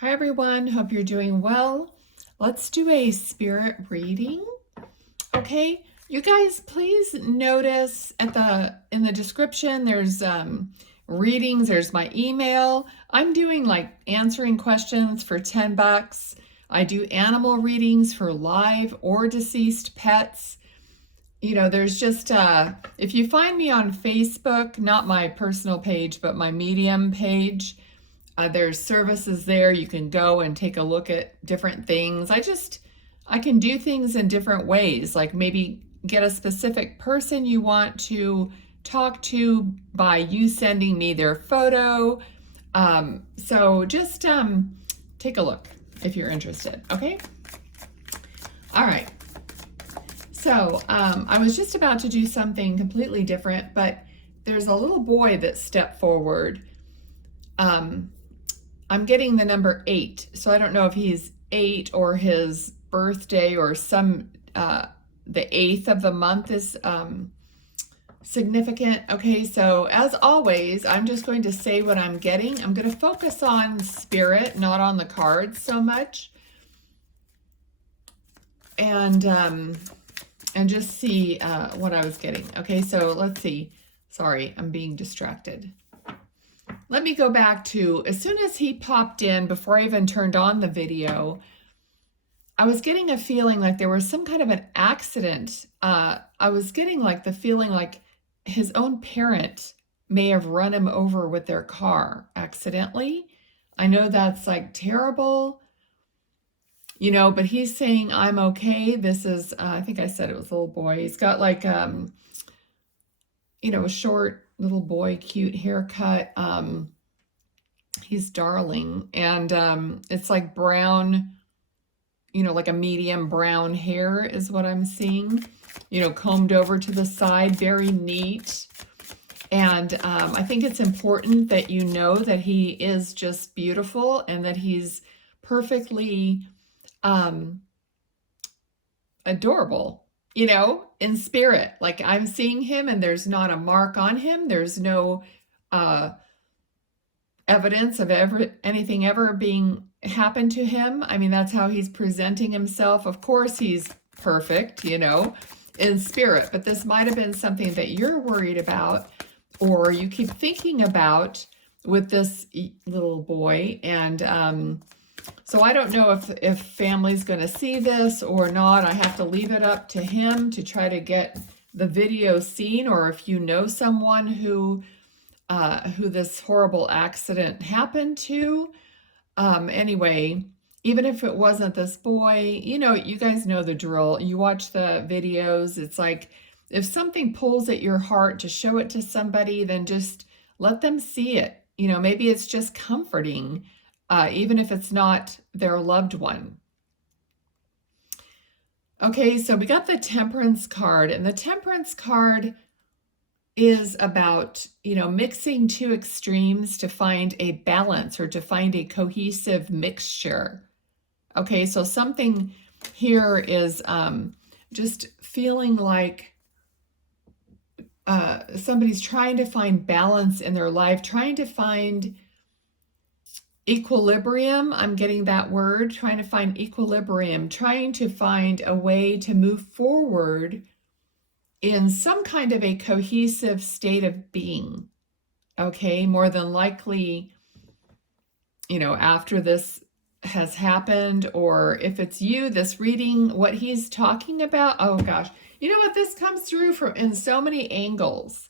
Hi everyone, hope you're doing well. Let's do a spirit reading. Okay, you guys please notice in the description there's readings, there's my email. I'm doing like answering questions for $10. I do animal readings for live or deceased pets. You know, there's just if you find me on Facebook, not my personal page, but my Medium page, there's services there. You can go and take a look at different things. I can do things in different ways, like maybe get a specific person you want to talk to by you sending me their photo. So just take a look if you're interested, okay? All right. So I was just about to do something completely different, but there's a little boy that stepped forward. I'm getting the number 8, so I don't know if he's 8 or his birthday or some, the 8th of the month is significant. Okay, so as always, I'm just going to say what I'm getting. I'm going to focus on spirit, not on the cards so much. And just see what I was getting. Okay, so let's see. Sorry, I'm being distracted. Let me go back to, as soon as he popped in, before I even turned on the video, I was getting a feeling like there was some kind of an accident. I was getting like the feeling like his own parent may have run him over with their car accidentally. I know that's like terrible, you know, but he's saying, I'm okay. This is, I think I said it was a little boy. He's got like, you know, a short little boy, cute haircut. He's darling. And it's like brown, you know, like a medium brown hair is what I'm seeing, you know, combed over to the side, very neat. And I think it's important that you know that he is just beautiful and that he's perfectly adorable, you know, in spirit. Like I'm seeing him and there's not a mark on him. There's no evidence of anything ever being happened to him. I mean, that's how he's presenting himself. Of course, he's perfect, you know, in spirit, but this might have been something that you're worried about or you keep thinking about with this little boy. And so I don't know if family's going to see this or not. I have to leave it up to him to try to get the video seen, or if you know someone who this horrible accident happened to. Anyway, even if it wasn't this boy, you know, you guys know the drill. You watch the videos. It's like if something pulls at your heart to show it to somebody, then just let them see it. You know, maybe it's just comforting, even if it's not their loved one. Okay, so we got the Temperance card, and the Temperance card is about, you know, mixing two extremes to find a balance or to find a cohesive mixture. Okay, so something here is just feeling like somebody's trying to find balance in their life, trying to find equilibrium. I'm getting that word, trying to find equilibrium, trying to find a way to move forward in some kind of a cohesive state of being. Okay, more than likely, you know, after this has happened, or if it's you, this reading, what he's talking about, oh gosh, you know what, this comes through from in so many angles.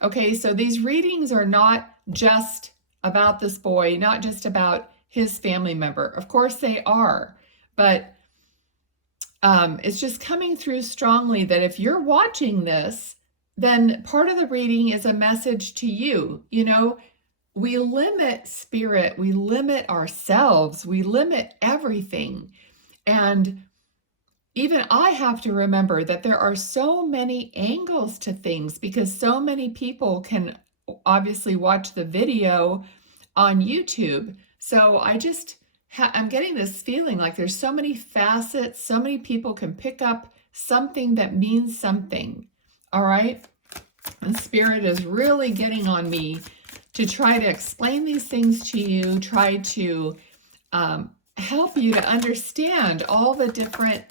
Okay, so these readings are not just about this boy, not just about his family member. Of course they are, but it's just coming through strongly that if you're watching this, then part of the reading is a message to you. You know, we limit spirit, we limit ourselves, we limit everything. And even I have to remember that there are so many angles to things because so many people can obviously watch the video on YouTube. So I'm getting this feeling like there's so many facets, so many people can pick up something that means something. All right. And Spirit is really getting on me to try to explain these things to you, try to help you to understand all the different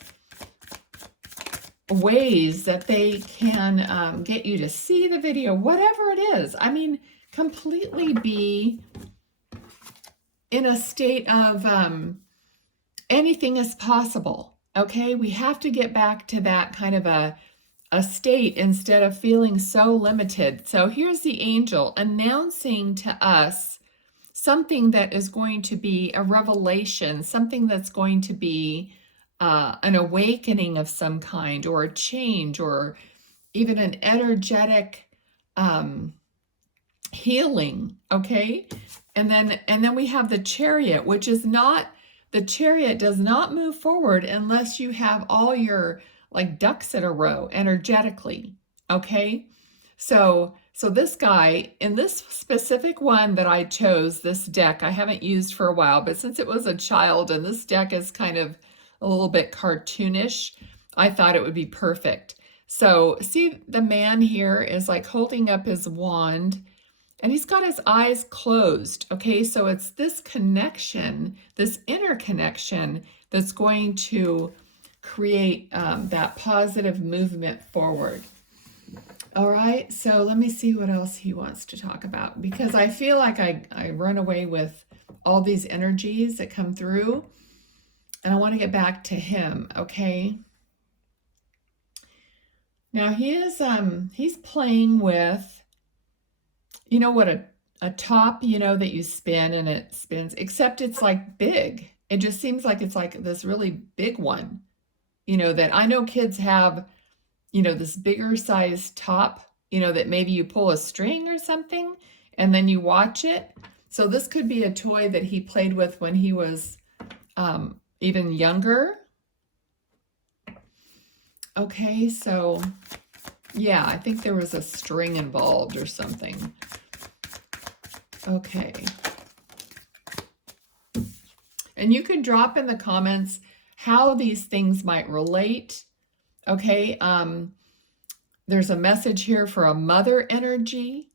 ways that they can get you to see the video, whatever it is. I mean, completely be in a state of anything is possible. Okay, we have to get back to that kind of a state instead of feeling so limited. So here's the angel announcing to us something that is going to be a revelation, something that's going to be an awakening of some kind, or a change, or even an energetic healing. Okay, and then we have the Chariot, which is not, the Chariot does not move forward unless you have all your like ducks in a row energetically. Okay, so this guy, in this specific one that I chose, this deck I haven't used for a while, but since it was a child and this deck is kind of a little bit cartoonish, I thought it would be perfect. So see, the man here is like holding up his wand and he's got his eyes closed. Okay, so it's this connection, this interconnection that's going to create that positive movement forward. All right, so let me see what else he wants to talk about, because I feel like I run away with all these energies that come through, and I want to get back to him. Okay. Now he is he's playing with, you know what, a top, you know, that you spin and it spins, except it's like big. It just seems like it's like this really big one, you know, that I know kids have, you know, this bigger size top, you know, that maybe you pull a string or something and then you watch it. So this could be a toy that he played with when he was even younger. Okay, so yeah, I think there was a string involved or something. Okay. And you can drop in the comments how these things might relate. Okay, there's a message here for a mother energy.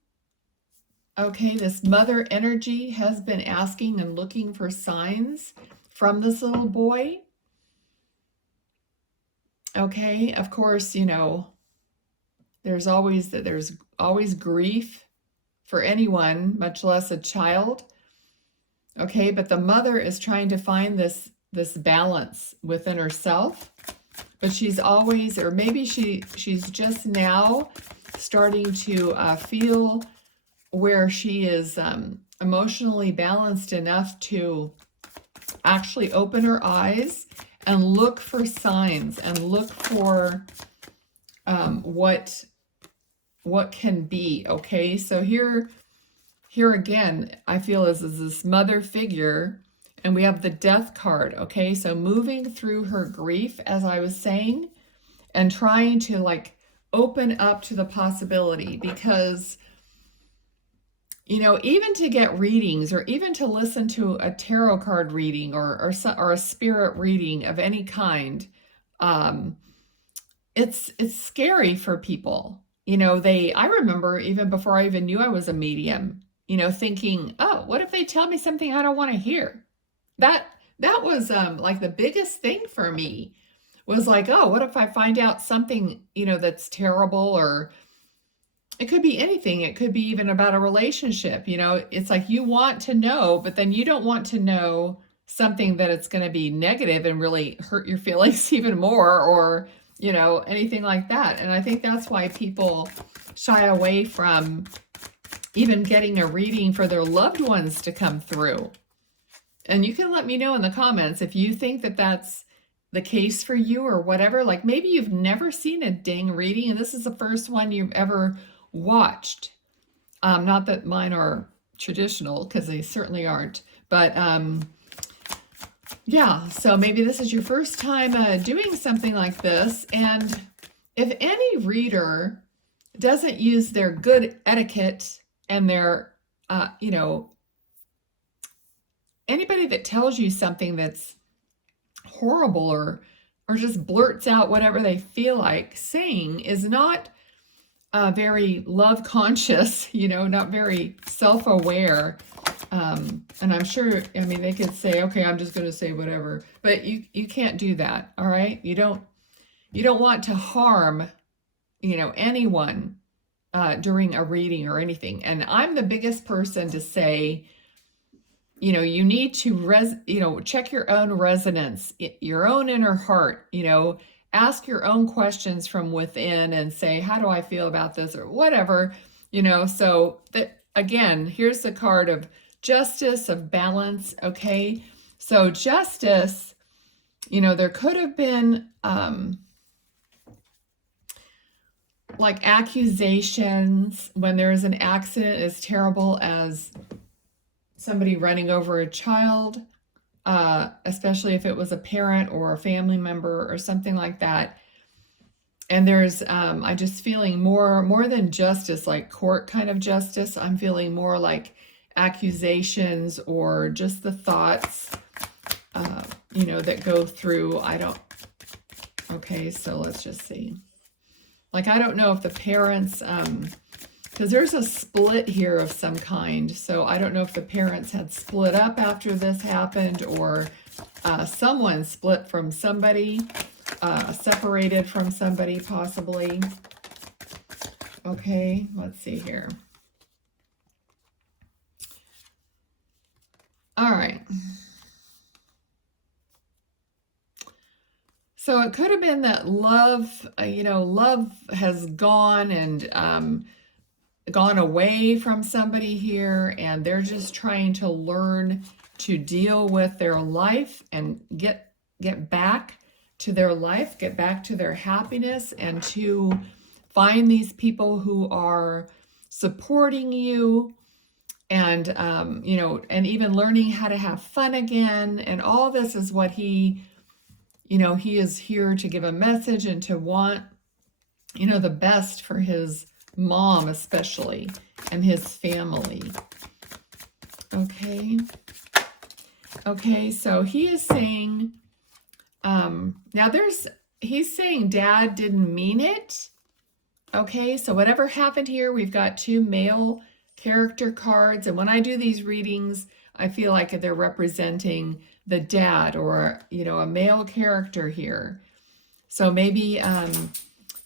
Okay, this mother energy has been asking and looking for signs from this little boy. Okay, of course, you know, there's always grief for anyone, much less a child. Okay, but the mother is trying to find this balance within herself. But she's always, or maybe she's just now starting to feel where she is emotionally balanced enough to actually open her eyes and look for signs and look for what can be. Okay, so here again, I feel is this mother figure. And we have the Death card, okay? So moving through her grief, as I was saying, and trying to like open up to the possibility, because, you know, even to get readings or even to listen to a tarot card reading or a spirit reading of any kind, it's scary for people. You know, I remember even before I even knew I was a medium, you know, thinking, oh, what if they tell me something I don't want to hear? That was like the biggest thing for me, was like, oh, what if I find out something, you know, that's terrible? Or it could be anything. It could be even about a relationship. You know, it's like you want to know, but then you don't want to know something that it's going to be negative and really hurt your feelings even more, or, you know, anything like that. And I think that's why people shy away from even getting a reading for their loved ones to come through. And you can let me know in the comments if you think that that's the case for you or whatever. Like maybe you've never seen a ding reading and this is the first one you've ever watched. Not that mine are traditional, because they certainly aren't. But yeah, so maybe this is your first time doing something like this. And if any reader doesn't use their good etiquette and their, you know, anybody that tells you something that's horrible or just blurts out whatever they feel like saying is not very love conscious, you know, not very self-aware, And I'm sure, I mean, they could say, okay, I'm just going to say whatever, but you can't do that. All right. You don't want to harm, anyone during a reading or anything. And I'm the biggest person to say, you need to check your own resonance, your own inner heart, ask your own questions from within and say, how do I feel about this or whatever, so that, again, here's the card of justice, of balance. Okay. So justice, there could have been, like accusations when there's an accident as terrible as somebody running over a child, especially if it was a parent or a family member or something like that. And there's, I'm just feeling more than justice, like court kind of justice. I'm feeling more like accusations or just the thoughts, that go through. Okay, so let's just see. Like, I don't know if the parents, because there's a split here of some kind. So I don't know if the parents had split up after this happened, or someone split from somebody, separated from somebody possibly. Okay, let's see here. All right. So it could have been that love, love has gone and gone away from somebody here, and they're just trying to learn to deal with their life and get back to their life, get back to their happiness, and to find these people who are supporting you, and and even learning how to have fun again. And all this is what he is here to give a message and to want, the best for his mom especially and his family. Okay. Okay, so he is saying, he's saying dad didn't mean it. Okay, so whatever happened here, we've got two male character cards. And when I do these readings, I feel like they're representing the dad or, a male character here. So maybe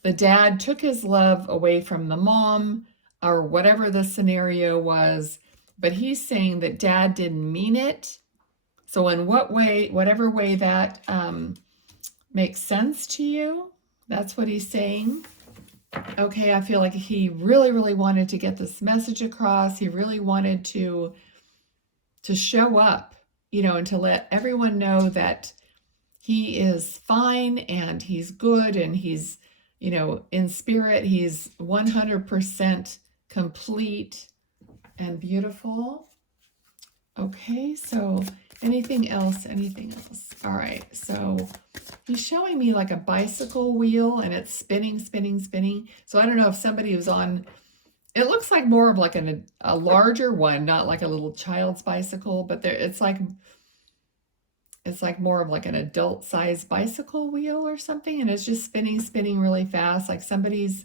the dad took his love away from the mom or whatever the scenario was, but he's saying that dad didn't mean it. So in whatever way that makes sense to you, that's what he's saying. Okay, I feel like he really, really wanted to get this message across. He really wanted to show up, and to let everyone know that he is fine and he's good and he's, in spirit, he's 100% complete and beautiful. Okay, so anything else? All right, so he's showing me like a bicycle wheel and it's spinning, spinning, spinning. So I don't know if somebody was on, it looks like more of like a larger one, not like a little child's bicycle, but it's like more of like an adult size bicycle wheel or something. And it's just spinning, spinning really fast, like somebody's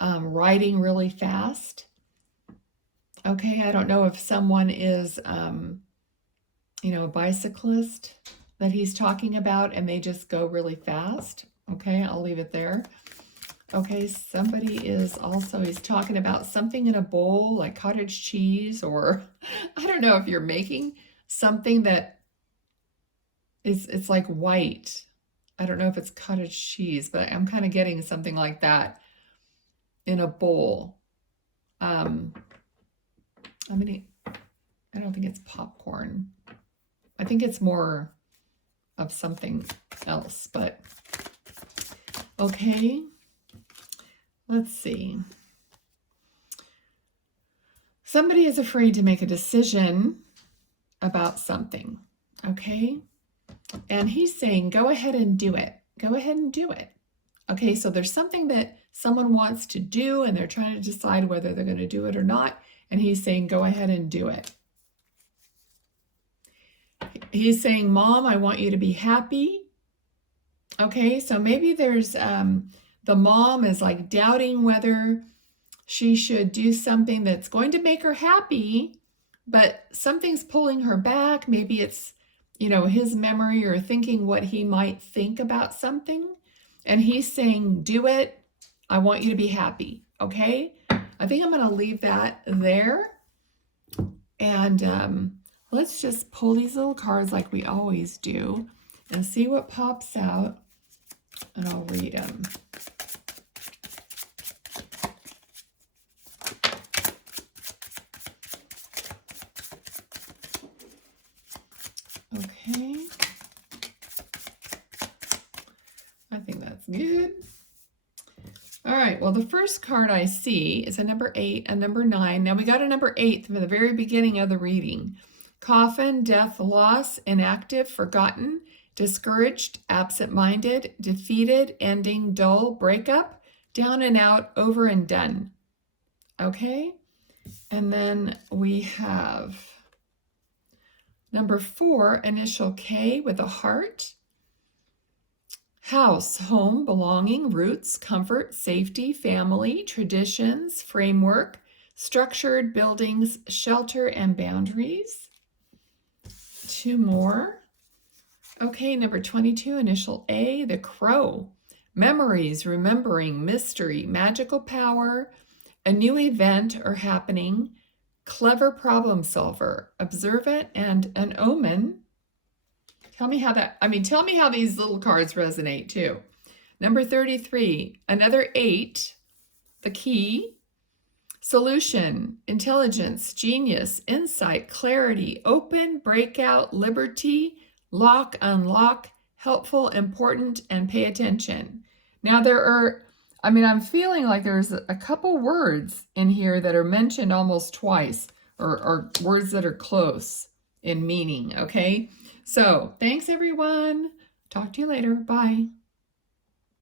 riding really fast. Okay, I don't know if someone is, a bicyclist that he's talking about and they just go really fast. Okay, I'll leave it there. Okay, somebody is also, he's talking about something in a bowl, like cottage cheese, or I don't know if you're making something that it's like white. I don't know if it's cottage cheese, but I'm kind of getting something like that in a bowl. I don't think it's popcorn. I think it's more of something else, but okay. Let's see. Somebody is afraid to make a decision about something, okay? And he's saying, go ahead and do it. Go ahead and do it. Okay, so there's something that someone wants to do and they're trying to decide whether they're going to do it or not. And he's saying, go ahead and do it. He's saying, Mom, I want you to be happy. Okay, so maybe there's, the mom is like doubting whether she should do something that's going to make her happy, but something's pulling her back. Maybe it's, you know, his memory or thinking what he might think about something. And he's saying, do it. I want you to be happy. Okay. I think I'm going to leave that there. And let's just pull these little cards like we always do and see what pops out. And I'll read them. Okay. I think that's good. All right, well, the first card I see is a number 8, a number 9. Now, we got a number 8 from the very beginning of the reading. Coffin, death, loss, inactive, forgotten, discouraged, absent-minded, defeated, ending, dull, breakup, down and out, over and done. Okay? And then we have number 4, initial K with a heart. House, home, belonging, roots, comfort, safety, family, traditions, framework, structured buildings, shelter, and boundaries. 2 more. Okay, number 22, initial A, the crow. Memories, remembering, mystery, magical power, a new event or happening, clever problem solver, observant, and an omen. Tell me how these little cards resonate too. Number 33, another 8, the key, solution, intelligence, genius, insight, clarity, open, breakout, liberty, lock, unlock, helpful, important, and pay attention. Now I'm feeling like there's a couple words in here that are mentioned almost twice, or words that are close in meaning, okay? So, thanks everyone. Talk to you later. Bye.